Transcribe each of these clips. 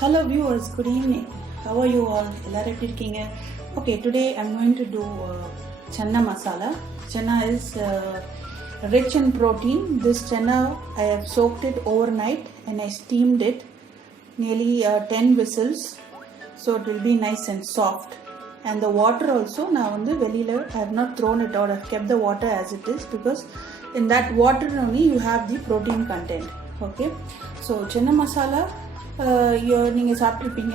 Hello viewers, good evening. How are you all? எல்லாரும் எப்படி இருக்கீங்க? Okay, today I'm going to do chana masala. Chana is rich in protein. This chana I have soaked it overnight and I steamed it nearly 10 whistles, so it will be nice and soft. And the water also, நான் வந்து வெளியில I have not thrown it out. I have kept the water as it is because in that water only you have the protein content. Okay, so chana masala நீங்கள் சாப்பிட்ருப்பீங்க.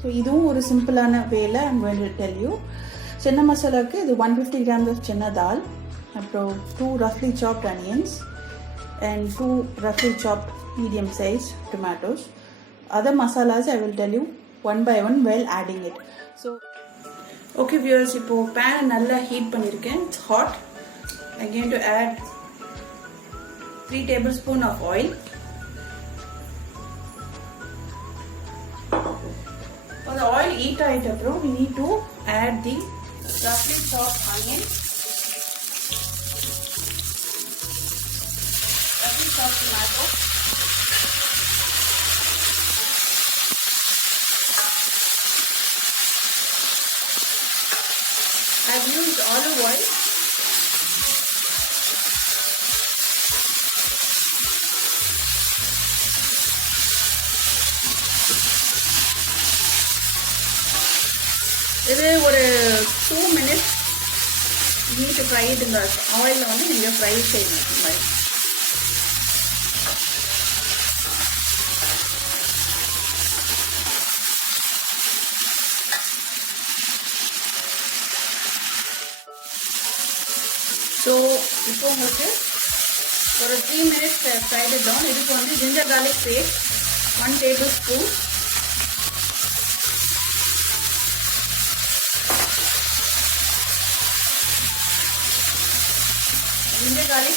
So இதுவும் ஒரு சிம்பிளான வேலை I'm going to tell you. Chana மசாலாவுக்கு இது 150 grams of சென்னா தால், அப்புறம் 2 roughly chopped onions and 2 roughly chopped medium size tomatoes. Other masalas I will tell you one by one while adding it. So okay viewers, இப்போது pan நல்லா heat பண்ணியிருக்கேன். It's hot. I'm going to add 3 tablespoons of oil. For the oil heat ஆயிட்ட அப்புறம் we need to add the roughly chopped onion, roughly chopped tomato, I've used olive oil. இது ஒரு 2 minutes need to fry it in the oil வந்து நீங்க fry செய்யணும். மாதிரி so இப்போ உங்களுக்கு ஒரு 3 minutes ஃப்ரைட் டவுன். இதுக்கு வந்து ginger garlic paste 1 tablespoon, ginger garlic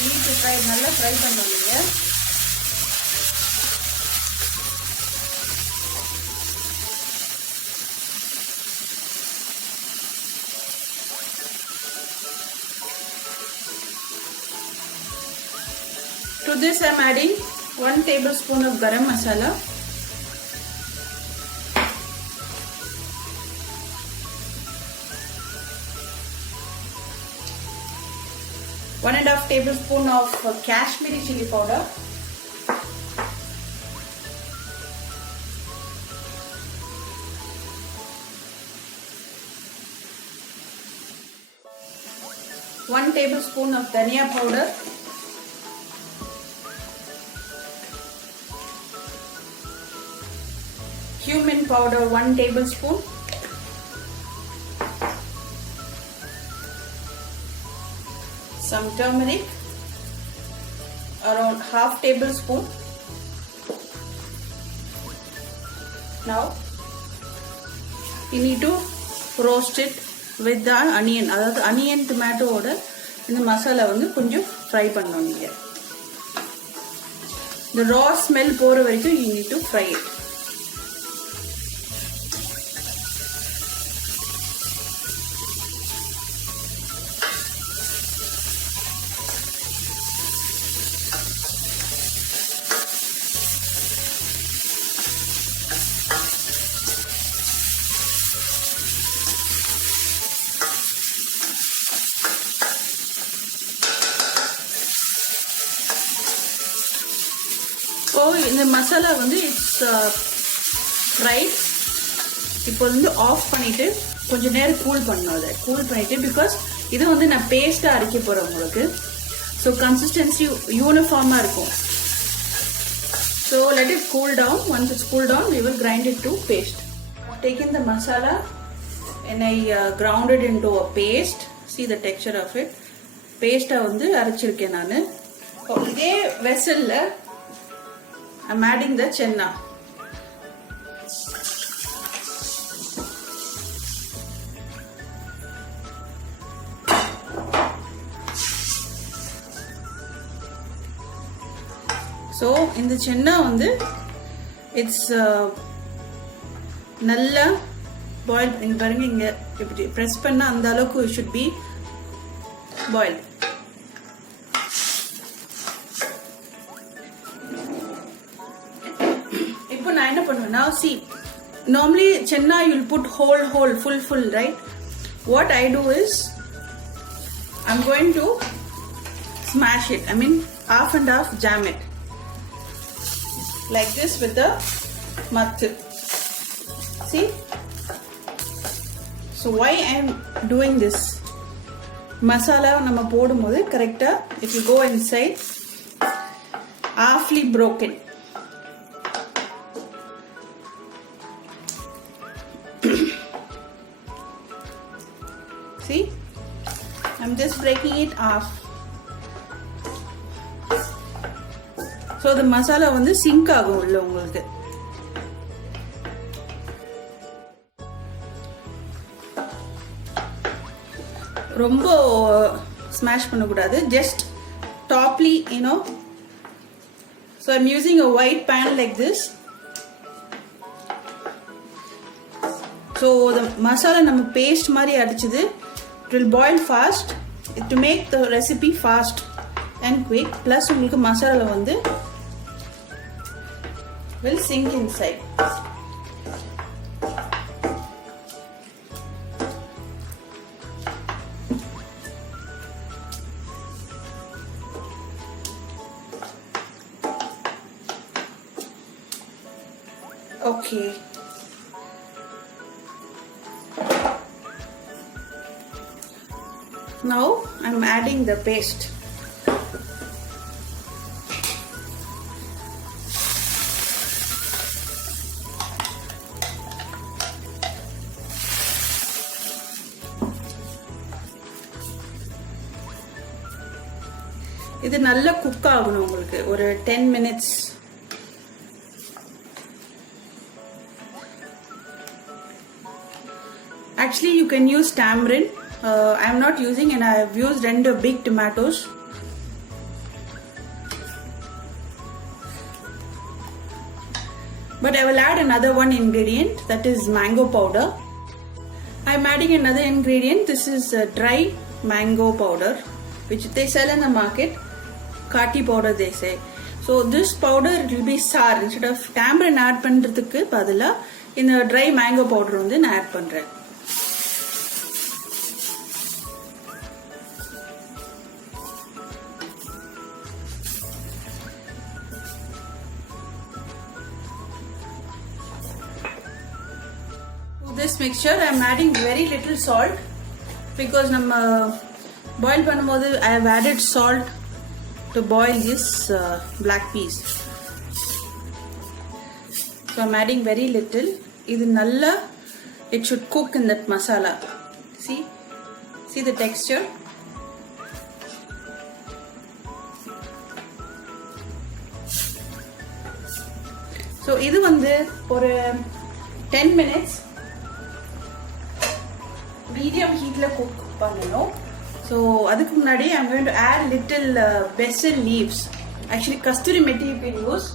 need to fry, நல்லா ஃப்ரை பண்ணுவீங்க. To this I am adding 1 tablespoon of garam masala, one and a half tablespoon of Kashmiri chili powder, one tablespoon of dhania powder, cumin powder 1 tablespoon, some turmeric around half tablespoon. Now you need to roast it with the onion. அதாவது onion tomato ஓட இந்த மசாலா வந்து கொஞ்சம் fry பண்ணணும். நீங்க the raw smell போற வரைக்கும் you need to fry it. So இந்த மசாலா வந்து இட்ஸ் ஃப்ரைட். இப்போ வந்து ஆஃப் பண்ணிவிட்டு கொஞ்சம் நேரம் கூல் பண்ணணும். அதை கூல் பண்ணிவிட்டு பிகாஸ் இது வந்து நான் பேஸ்ட்டாக அரைக்க போகிறேன் உங்களுக்கு. ஸோ கன்சிஸ்டன்சி யூனிஃபார்மாக இருக்கும். So let it cool down. Once it's cool down we will grind it to paste. Taken the masala and I ground it into a paste. See the texture of it. பேஸ்ட்டாக வந்து அரைச்சிருக்கேன் நான். இதே வெசலில் I'm adding the chenna. So இந்த chenna வந்து it's நல்லா boil. இங்க பாருங்க, இங்க இப்படி press பண்ணா அந்த அளவுக்கு it should be boiled. இப்போ நான் நான் என்ன பண்ணுவேன், now see, normally chenna you'll put whole full, right? What I do is I'm going to smash it, I mean half and half jam it like this with the mathu. See, so why I'm doing this, masala நம்ம போடும்போது கரெக்ட்டா it will go inside halfly broken. See, I'm just breaking it half. So the masala வந்து sink ஆகும் உள்ள உங்களுக்கு. ரொம்ப smash பண்ணக்கூடாது, just toply, you know. So I'm using a white pan like this. So the masala நம்ம paste மாதிரி அடிச்சது, it will boil fast to make the recipe fast and quick. Plus உங்களுக்கு மசாலா வந்து will sink inside. Okay. Now I'm adding the paste. இது நல்லா cook ஆகணும் உங்களுக்கு ஒரு 10 minutes. Actually you can use tamarind. I am not using, and I have used 2 big tomatoes. But I will add another one ingredient, that is mango powder. I am adding another ingredient. This is dry mango powder, which they sell in the market. Kati powder they say. So this powder, it will be sour. Instead of tamarind add பண்றதுக்கு பதிலா இந்த dry mango powder வந்து நான் add பண்றேன். This mixture I am adding very little salt because நம்ம boil பண்ணும்போது I have added salt to boil this black peas. So I am adding very little. இது நல்லா it should cook in that masala. See the texture. So இது வந்து ஒரு 10 minutes medium heat la cook பண்ணனும். So அதுக்கு முன்னாடி I'm going to add little basil leaves. Actually kasturi methi you can use.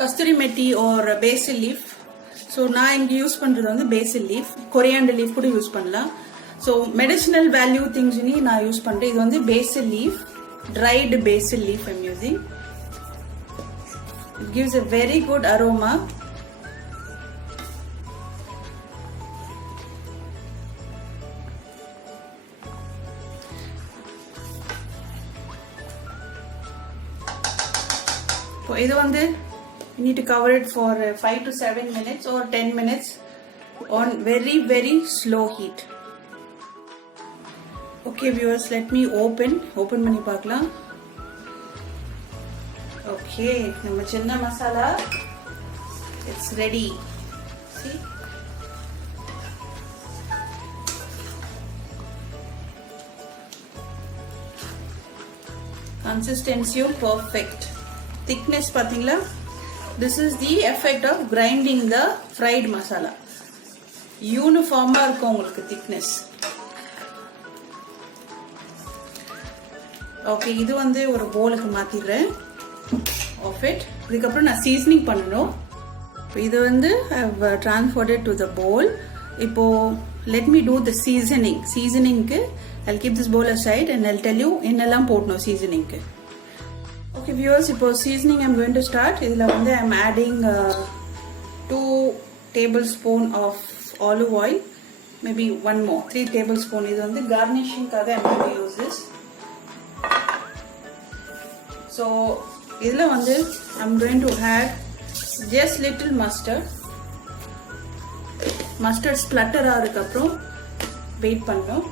Kasturi methi or basil leaf. So நான் இங்க use பண்றது வந்து basil leaf, coriander leaf கூட யூஸ் பண்ணலாம். So medicinal value things ni நான் use பண்றேன். இது வந்து basil leaf, dried basil leaf I'm using. It gives a very good aroma. So இது வந்து you need to cover it for 5 to 7 minutes or 10 minutes on very slow heat. Okay viewers, let me open பண்ணி பார்க்கலாம். Okay, நம்ம சின்ன masala it's ready. See, consistency perfect. Thickness பாத்தீங்களா? This is the effect of grinding the fried masala. Uniform இருக்கும் உங்களுக்கு thickness. Okay, இது வந்து ஒரு bowlக்கு மாத்திடுறேன் of it. இதுக்கு அப்புறம் நான் seasoning பண்ணனும். இது வந்து I have transferred it to the bowl. இப்போ let me do the seasoning. Seasoning க்கு I'll keep this bowl aside and I'll tell you என்னெல்லாம் போடணும் seasoning க்கு. Okay viewers, இப்போ seasoning I'm going to start. இதில் வந்து I'm adding 2 tablespoon of olive oil, maybe one more, 3 tablespoon. இது வந்து garnishing காக I'm going to use this. So இதில் வந்து I'm going to add just little mustard. Mustard splatter ஆகிறதுக்கு அப்புறம் wait பண்ணணும்.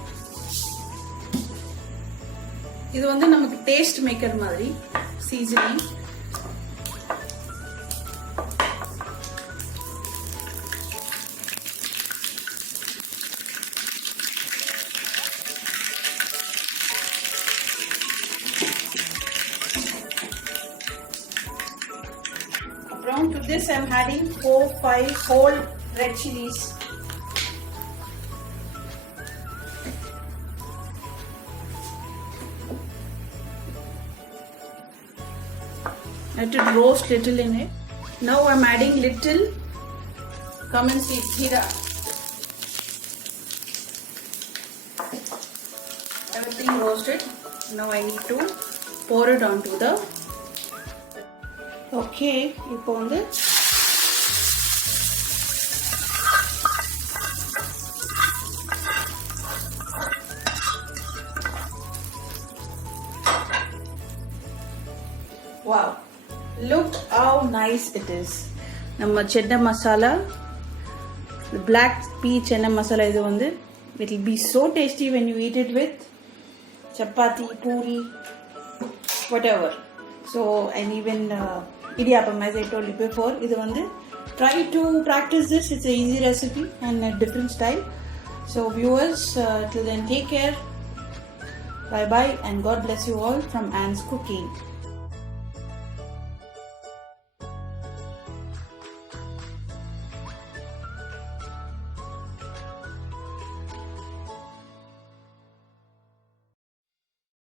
இது வந்து நமக்கு டேஸ்ட் மேக்கர் மாதிரி seasoning. Around to this I am adding 4-5 whole red chilies. Let it roast little in it. Now I am adding little cumin seed jeera. Everything roasted. Now I need to pour it onto the. Okay, இப்போ வந்து wow, look how nice it is. நம்ம சென்னா masala, the black pea சென்னா மசாலா, இது வந்து it will be so tasty when you eat it with chapati, puri, whatever. So and even idiyappam, as I told you before. இது வந்து try to practice this. It's an easy recipe and a different style. So viewers, till then take care. Bye bye and God bless you all from Anne's Cooking.